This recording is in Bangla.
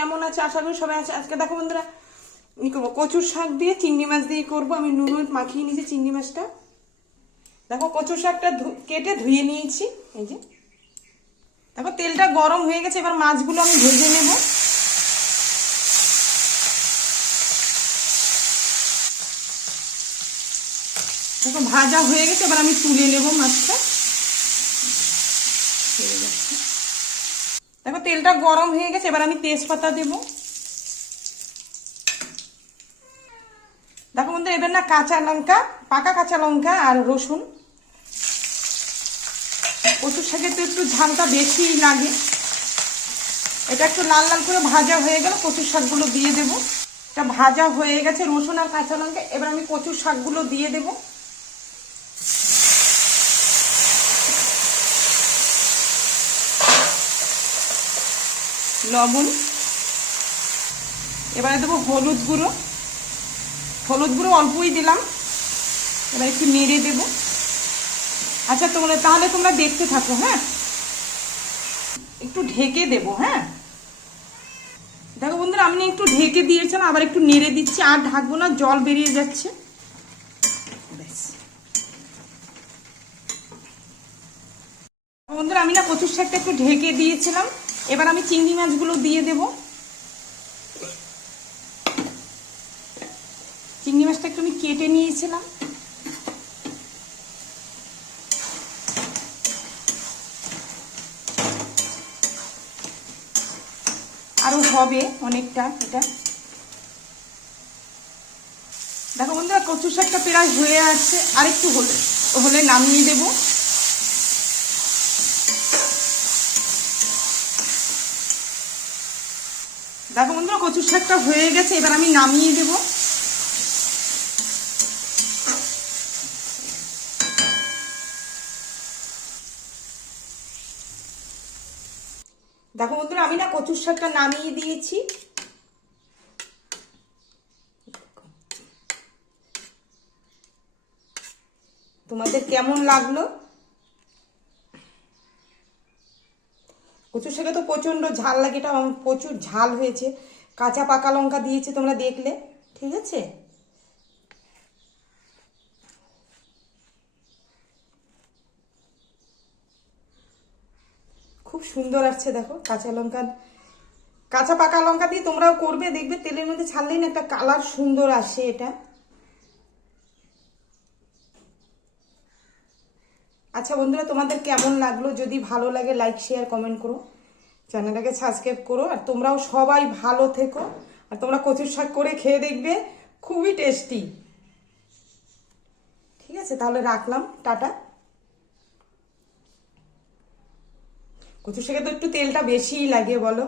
কেমন আছে? আশা করি সবাই আছে। আজকে দেখো বন্ধুরা কি করবো, কচুর শাক দিয়ে চিংড়ি মাছ দিয়ে করবো। আমি নুন মাখিয়ে নিয়েছি চিংড়ি মাছটা। দেখো কচুর শাকটা কেটে ধুয়ে নিয়েছি। এই যে দেখো তেলটা গরম হয়ে গেছে, এবার মাছগুলো আমি ভেজে নেব। দেখো ভাজা হয়ে গেছে, এবার আমি তুলে নেব মাছটা। দেখো তেলটা গরম হয়ে গেছে, এবার আমি তেজপাতা দেব। দেখো বন্ধু এবার না কাঁচা লঙ্কা, পাকা কাঁচা লঙ্কা আর রসুন। কচুর শাকে তো একটু ঝালটা বেশি লাগে। এটা একটু লাল লাল করে ভাজা হয়ে গেল, কচুর শাকগুলো দিয়ে দেব। এটা ভাজা হয়ে গেছে রসুন আর কাঁচা লঙ্কা, এবার আমি কচুর শাকগুলো দিয়ে দেব। লবণ, এবারে দেবো হলুদ গুঁড়ো। হলুদ গুঁড়ো অল্পই দিলাম, এবার একটু নেড়ে দেব। আচ্ছা তাহলে তোমরা দেখতে থাকো। হ্যাঁ, একটু ঢেকে দেব। হ্যাঁ দেখো বন্ধুরা আমি একটু ঢেকে দিয়েছিলাম, আবার একটু নেড়ে দিচ্ছি। আর ঢাকবো না, জল বেরিয়ে যাচ্ছে। বন্ধুরা আমি না কচুর শাকটা একটু ঢেকে দিয়েছিলাম, এবার আমি চিংড়ি মাছগুলো দিয়ে দেব। চিংড়ি মাছটা একটু আমি কেটে নিয়েছিলাম। আরো হবে অনেকটা এটা। দেখো বন্ধুরা কচুর শাকটা প্রায় হয়ে আসছে, আরেকটু হলে নামিয়ে দেব। দেখো বন্ধুরা কচুর শাকটা হয়ে গেছে, এবার আমি নামিয়ে দেব। দেখো বন্ধুরা আমি না কচুর শাকটা নামিয়ে দিয়েছি। তোমাদের কেমন লাগলো? কচুর শাকে তো প্রচন্ড ঝাল লাগে, এটা প্রচুর ঝাল হয়েছে। কাঁচা পাকা লঙ্কা দিয়েছে, তোমরা দেখলে। ঠিক আছে, খুব সুন্দর আসছে। দেখো কাঁচা পাকা লঙ্কা দিয়ে তোমরাও করবে, দেখবে তেলের মধ্যে ছাড়লেই না একটা কালার সুন্দর আসে এটা। আচ্ছা বন্ধুরা তোমাদের কেমন লাগলো? যদি ভালো লাগে লাইক শেয়ার কমেন্ট করো, চ্যানেলটাকে সাবস্ক্রাইব করো। আর তোমরাও সবাই ভালো থেকো। আর তোমরা কচুর শাক করে খেয়ে দেখবে, খুবই টেস্টি। ঠিক আছে, তাহলে রাখলাম, টাটা। কচুর শাকে তো একটু তেলটা বেশিই লাগে বলো।